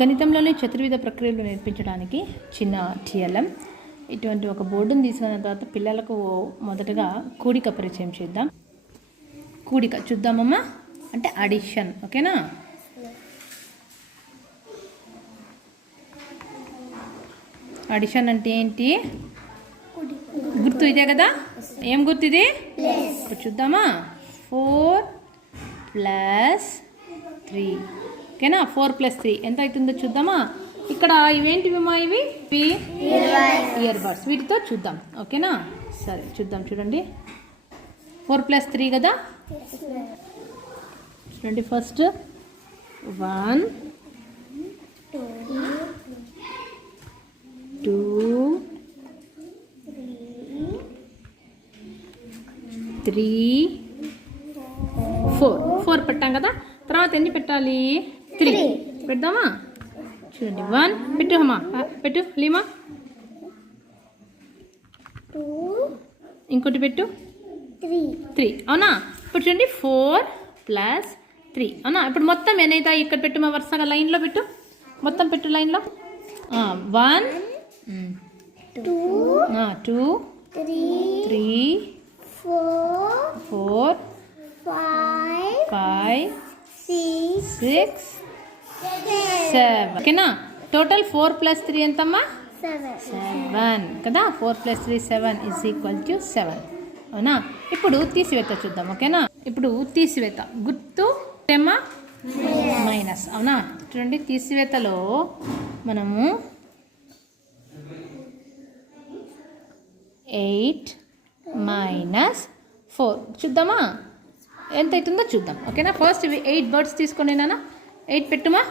గణితంలోని చతుర్విధ ప్రక్రియలు నేర్పించడానికి చిన్న టీఎల్ఎం ఇటువంటి ఒక బోర్డును తీసుకున్న తర్వాత పిల్లలకు మొదటగా కూడిక పరిచయం చేద్దాం. కూడిక చూద్దామమ్మా, అంటే అడిషన్. ఓకేనా? అడిషన్ అంటే ఏంటి? గుర్తు ఇదే కదా? ఏం గుర్తు ఇది? ఇప్పుడు చూద్దామా. 4 + 3. ఓకేనా? 4 + 3 ఎంత అవుతుందో చూద్దామా. ఇక్కడ ఇవేంటివిమా? ఇవి ఇయర్ బడ్స్. వీటితో చూద్దాం. ఓకేనా? సరే చూద్దాం. చూడండి, 4 + 3 కదా. చూడండి, ఫస్ట్ 1 2 3 4 పెట్టాం కదా. తర్వాత ఎన్ని పెట్టాలి? 3 పెడదామా. చూడండి, 1 పెట్టు అమ్మా, పెట్టు లీమా. 2 ఇంకోటి పెట్టు 3. అవునా? ఇప్పుడు చూడండి, 4 + 3. అవునా? ఇప్పుడు మొత్తం ఎన్నైతే ఇక్కడ పెట్టు మా వరుసగా లైన్లో పెట్టు. మొత్తం పెట్టు లైన్లో. 1 2 2 3 4 5 6 7. ఓకేనా? టోటల్ 4 + 3 ఎంతమ్మా? 7 కదా. 4 + 3 7 = 7. అవునా? ఇప్పుడు తీసివేత చూద్దాం. ఓకేనా? ఇప్పుడు తీసివేత గుర్తు ఏమా? మైనస్. అవునా? చూడండి, తీసివేతలో మనము 8 - 4 చూద్దామా, ఎంత అవుతుందో చూద్దాం. ఓకేనా? ఫస్ట్ ఇవి 8 బర్డ్స్ తీసుకోండి నాన్న. 8 పెట్టుమా.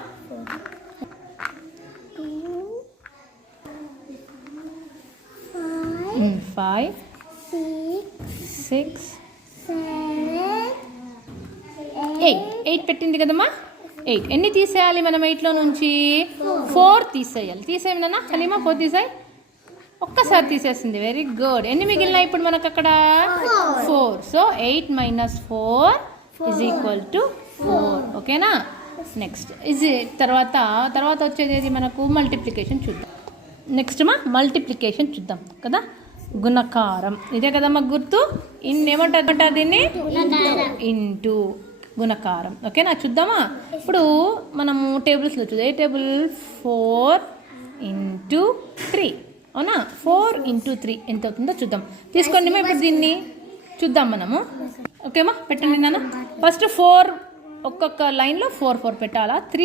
5 6 8 పెట్టింది కదమ్మా. 8 ఎన్ని తీసేయాలి మనం? 8లో నుంచి 4 తీసేయాలి. తీసేయండి నాన్న. హలీమా 4 తీసాయి. ఒక్కసారి తీసేసింది. Very good. ఎన్ని మిగిలినాయి ఇప్పుడు మనకు అక్కడ? 4. సో 8 - 4 = 4. ఓకేనా? నెక్స్ట్ తర్వాత వచ్చేది మనకు మల్టిప్లికేషన్ చూద్దాం. నెక్స్ట్ మల్టిప్లికేషన్ చూద్దాం కదా. గుణకారం ఇదే కదమ్మా గుర్తు. ఏమంటారు దీన్ని? ఇంటూ గుణకారం. ఓకేనా? చూద్దామా. ఇప్పుడు మనము టేబుల్స్లో చూద్దాం. ఏ టేబుల్? 4 × 3. అవునా? 4 × 3 ఎంత అవుతుందో చూద్దాం. తీసుకోండి ఇప్పుడు దీన్ని చూద్దాం మనము. ఓకేమా? పెట్టండి నాన్న. ఫస్ట్ 4 ఒక్కొక్క లైన్లో 4 పెట్టాలా. 3